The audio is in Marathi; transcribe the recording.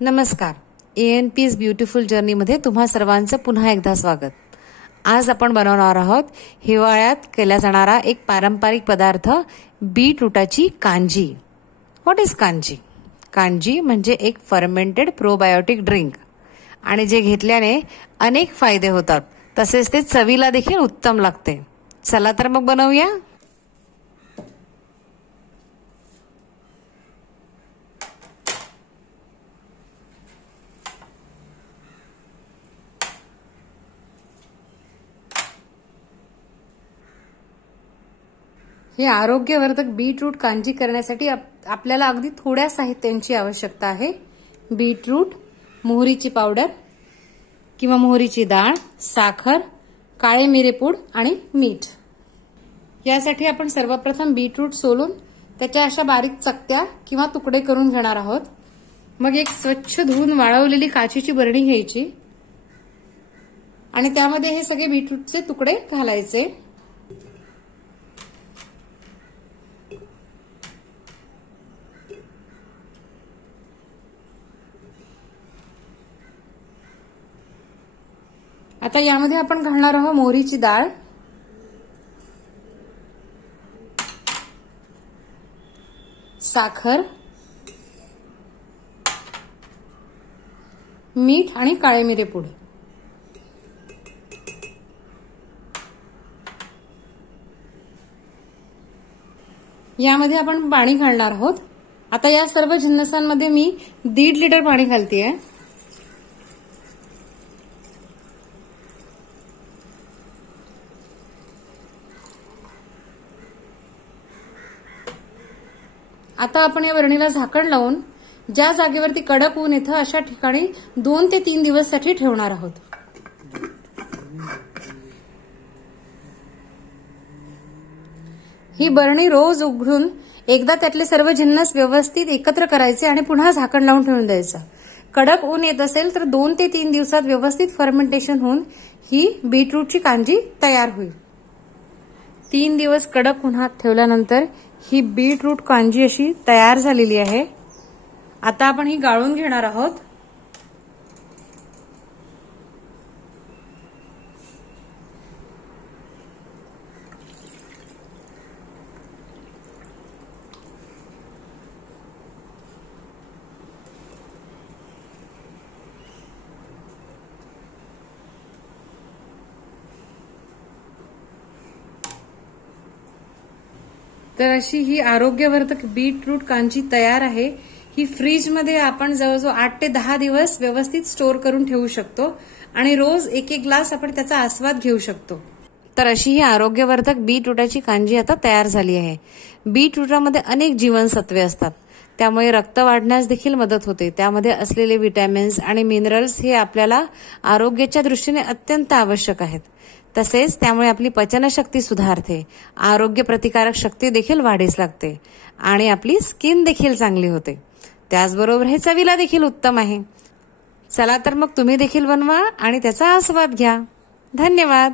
नमस्कार. ANP's ब्युटिफुल जर्नीमध्ये तुम्हा सर्वांचं पुन्हा एकदा स्वागत. आज आपण बनवणार आहोत हिवाळ्यात केला जाणारा एक पारंपरिक पदार्थ, बीटरूटाची कांजी. What is kanji? कांजी म्हणजे एक फर्मेंटेड प्रोबायोटिक ड्रिंक आणि जे घेतल्याने अनेक फायदे होतात, तसेच ते चवीला देखील उत्तम लागते. चला तर मग बनवूया. हे आरोग्यवर्धक बीटरूट कांजी करण्यासाठी आपल्याला अगदी थोड्या साहित्यांची आवश्यकता आहे. बीटरूट, मोहरीची पावडर किंवा मोहरीची डाळ, साखर, काळे मिरेपूड आणि मीठ. यासाठी आपण सर्वप्रथम बीटरूट सोलून त्याच्या अशा बारीक चकत्या किंवा तुकडे करून घेणार आहोत. मग एक स्वच्छ धुवून वाळवलेली काचेची बरणी घ्यायची आणि त्यामध्ये हे सगळे बीटरूटचे तुकडे घालायचे. आता यामध्ये आपण घालणार आहोत मोहरीची डाळ, साखर, मीठ आणि काळे मिरेपूड. यामध्ये आपण पाणी घालणार आहोत. आता या सर्व जिन्नसांमध्ये मी 1.5 लिटर पाणी घालतेय. आता आपण या बरणीला झाकण लावून ज्या जागेवरती कडक ऊन येतं अशा ठिकाणी 2 ते 3 दिवसासाठी ठेवणार आहोत. ही बरणी रोज उघडून एकदा त्यातले सर्व जिन्नस व्यवस्थित एकत्र करायचे आणि पुन्हा झाकण लावून ठेवून द्यायचं. कडक ऊन येत असेल तर 2 ते 3 दिवसात व्यवस्थित फर्मेंटेशन होऊन ही बीटरूटची कांजी तयार होईल. 3 दिवस कडक उन्हात ठेवल्यानंतर ही बीटरूट कांजी अशी तयार झालेली आहे. आता आपण ही गाळून घेणार आहोत. तर अशी ही आरोग्यवर्धक बीटरूट कांजी तयार आहे. ही फ्रीजमध्ये आपण जवळजवळ 8 ते 10 दिवस व्यवस्थित स्टोअर करून ठेवू शकतो आणि रोज एक ग्लास आपण त्याचा आस्वाद घेऊ शकतो. तर अशी ही आरोग्यवर्धक बीटरूटाची कांजी आता तयार झाली आहे. बीटरूटामध्ये अनेक जीवनसत्वे असतात, त्यामुळे रक्त वाढण्यास देखील मदत होते. त्यामध्ये असलेले विटॅमिन्स आणि मिनरल्स हे आपल्याला आरोग्याच्या दृष्टीने अत्यंत आवश्यक आहेत. तसेच त्यामुळे आपली पचनशक्ती सुधारते, आरोग्य प्रतिकारक शक्ती देखील वाढीस लागते आणि आपली स्किन देखील चांगली होते. त्याचबरोबर हे चवीला देखील उत्तम आहे. चला तर मग तुम्ही देखील बनवा आणि त्याचा आस्वाद घ्या. धन्यवाद.